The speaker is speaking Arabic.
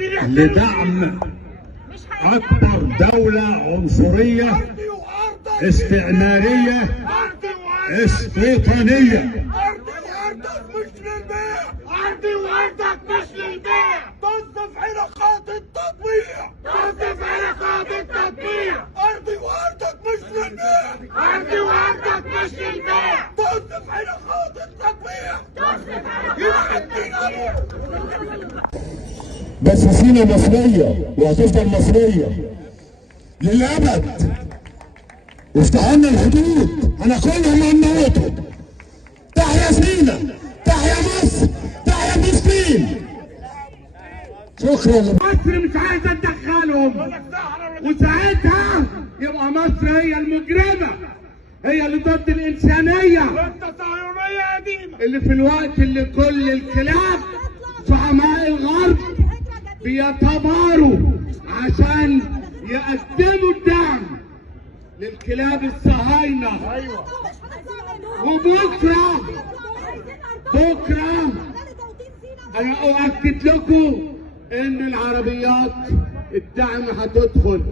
لدعم أكبر دولة عنصرية استعمارية استيطانية. أرضي وأرضك مش للبيع. أرضي وأرضك مش للبيع. تصدف علاقات التطبيع. تصدف علاقات التطبيع. أرضي وأرضك مش للبيع. أرضي وأرضك مش للبيع. تصدف علاقات التطبيع. تصدف علاقات التطبيع. بس سينا مصرية وهتفضل مصرية للأبد. افتحوا لنا الحدود هناكلهم ونموتهم. تحيا سينا، تحيا مصر، تحيا فلسطين. شكرا. مصر مش عايزة تدخلهم، وساعتها يبقى مصر هي المجرمة، هي اللي ضد الإنسانية، وأنت صهيونية قديمة، اللي في الوقت اللي كل الكلاب زعماء الغرب بيتباروا عشان يقدموا الدعم للكلاب الصهاينة. وبكرة أنا أؤكد لكم إن العربيات الدعم هتدخل.